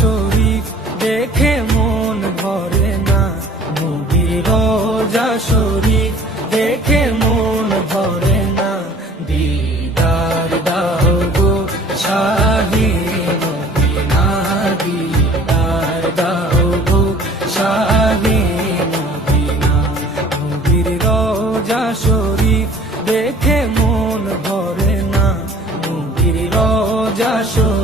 শরীফ দেখে মন ভরে না, নবীর রোজা শরীফ দেখে মন ভরে না। দিদার দাও গো শাহে মদিনা, দিদার দাও গো শাহে মদিনা। নবীর রোজা শরীফ দেখে মন ভরে না, নবীর রোজা শরীফ